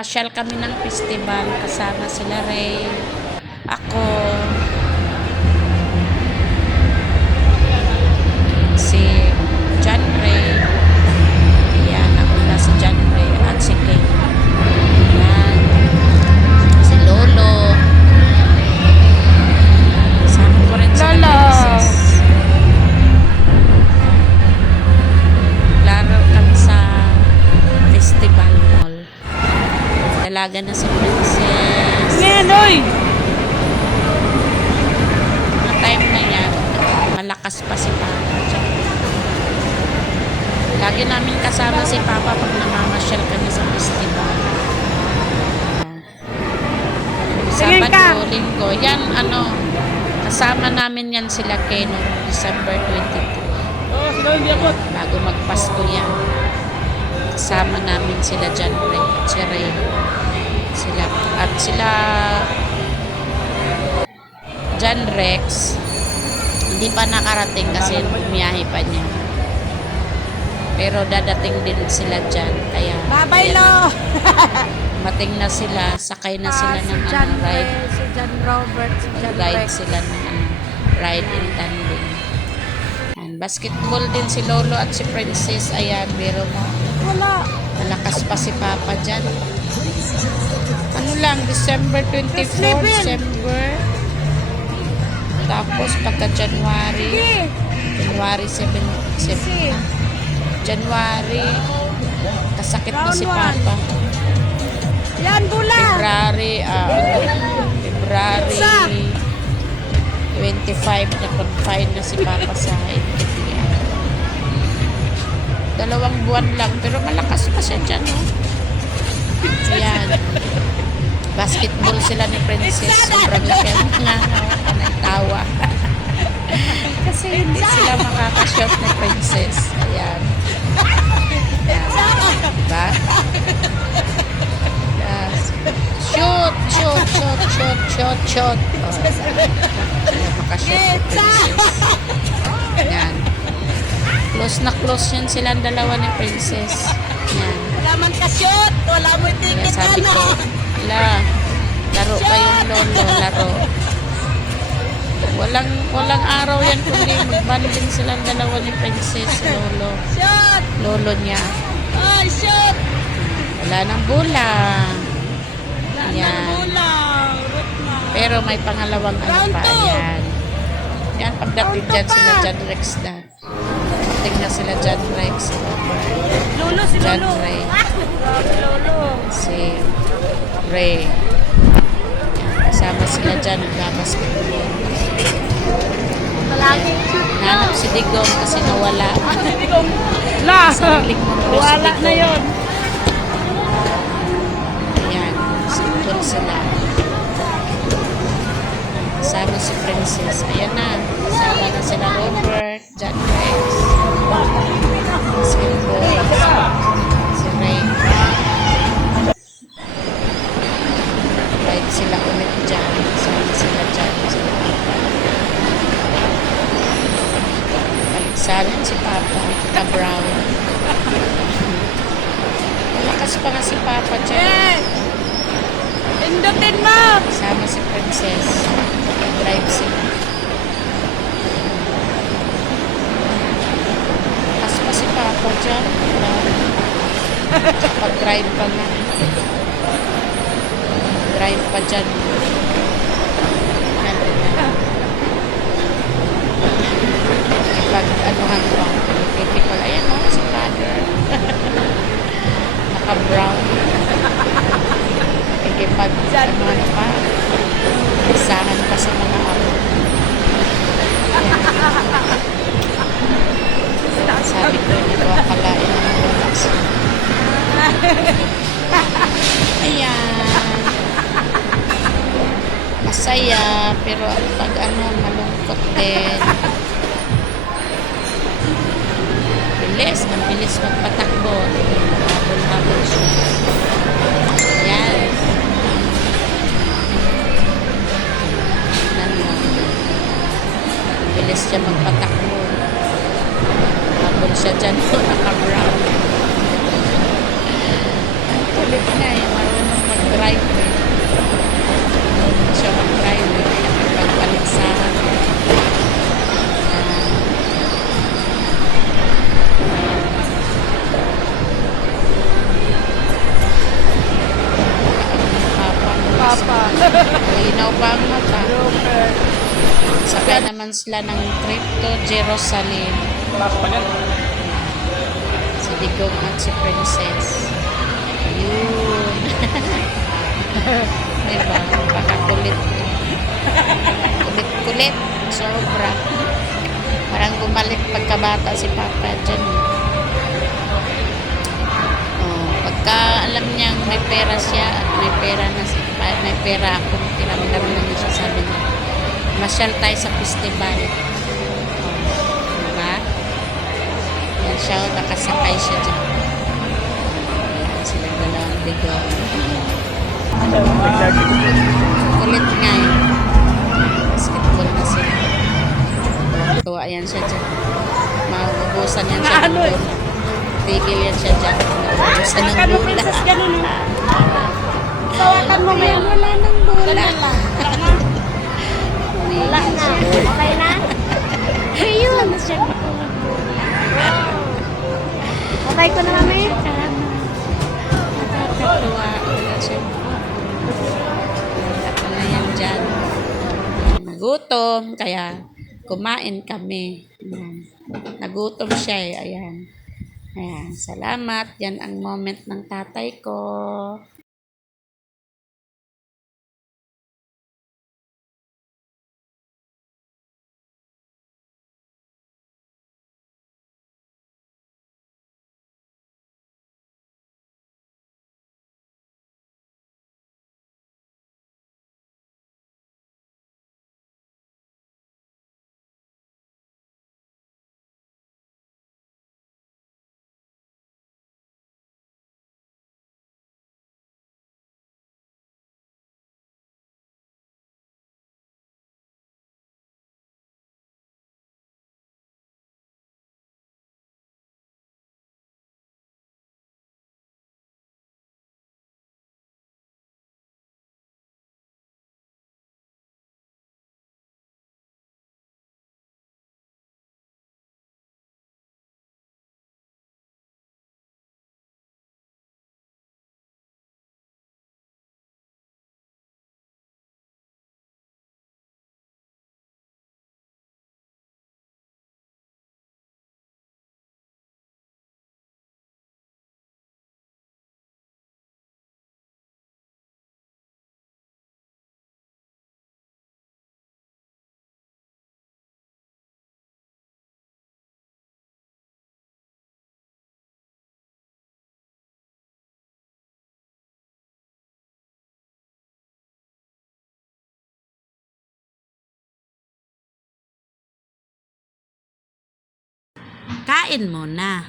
Pasyal kami ng festival, kasama sila Ray, ako, si John Ray, yan, nauna si John Ray at si Kay, yan, si Lolo, kasama ko rin sila Princess. Laro kami sa festival mall. Dalaga na si Princess. Ngenoy! Mga time na yan, malakas pa si Papa dyan. Lagi namin kasama si Papa pag namamasyal kami sa festival. Sabado, Linggo. Yan, kasama namin yan sila Keno, December 22. Bago magpasko yan. Kasama namin sila John Ray, si Ray. Sila John Rex hindi pa nakarating kasi bumiyahe pa niya, pero dadating din sila dyan, kaya Babaylo! mating na sila, sakay na sila ng si John ride, Ray, si John Robert, si John ride Rex. sila ng ride in tandem. And basketball din si Lolo at si Princess. Ayan, biro mo, Wala. malakas pa si Papa dyan. Ano lang, December 24, December. Tapos pagka January 7, January, kasakit na si Papa. Yan, bula! February 25 na confine na si Papa sa NTTR. 2 buwan lang, pero malakas pa siya dyan, no? Ayan. Basketball sila ni Princess. Sobrang laki nga, kanang tawa. Kasi hindi sila makakashot ni Princess. Ayan. Diba? Yes. Shoot! Oh, makashot ni Princess. Ayan. Close na close yan silang dalawa ni Princess. Ayan. Wala man ka-shoot! Wala mo Kaya ticket sabi ko, laro kayong Lolo, laro. Walang araw yan kundi magbanding silang dalawa ni Princess, Lolo. Shoot! Lolo niya. Ay, shoot! Wala nang bulang. Yan. Ulang! Pero may pangalawang ano pa, yan. Yan, pagdating dyan sila John Rex na. Pagdating na sila John Rex. Lolo, si John Lolo. Ray. Lolo. Si Ray. Yan, kasama sila dyan, nagbabasketball. Palaging shoot ko. Nanap si Digong kasi nawala. La! Sariling mundo si Wala Digong. na yun. Ayan, sikol sila. Kasama si Princess. Ayan na. Kasama na sila Robert, John Rex, si Boy, si Ray. Ride sila ulit dyan. Kasama sila dyan. Paligsanan si Papa, ka-brown. Malakas pa nga si Papa dyan. Indutin mo! Kasama si Princess. Drive sila. Lakas pa si Papa dyan. Pag-drive pa nga. Drive pa dyan. Pag-anuhan ko. Critical. Ayan o, si Father. Naka-brown. Pag-anuhan pa. Isahan pa sa mga ako. Sabi ko, hindi ko akalain na wala siya. Ayan. Masaya, pero pag malungkot din. Ang bilis magpatakbo. Habol-habol siya. Ayan. Ang bilis siya magpatakbo. Habol siya dyan. Naka-brown. Kulit nga eh. Marunong Papa. Malinaw pa ang mata. Joker. Saka naman sila ng trip to Jerusalem. Taas pa yan. Si Digong at si Princess. Yun. Diba? Baka kulit. Kulit-kulit. Sobra. Parang bumalik pagkabata si Papa dyan. Oh, pagka alam niyang may pera siya at may pera na si may pera ako, tiramdam na niya siya, sabi niya. Masyal tayo sa festival. Oh, diba? Yan siya, nakasakay siya dyan. Yan sila dalawang Digong. Kulit nga eh. Basketball na sila. Tuwa yan siya dyan. Maubusan yan siya ng bola. Tigil yan siya dyan. Maubusan ng Ano, bola. princess, ganun eh. Tawakan mo ngayon. Wala ng bola. Wala na. Wala na. Okay na? Ayun. Okay ko na mami. Nakakatuwa. Wala siya. Wala pa na yan dyan. Nagutom. Kaya kumain kami. Ayan. Nagutom siya eh. Ayan. Ayan. Salamat. Yan ang moment ng tatay ko. Kain mo na.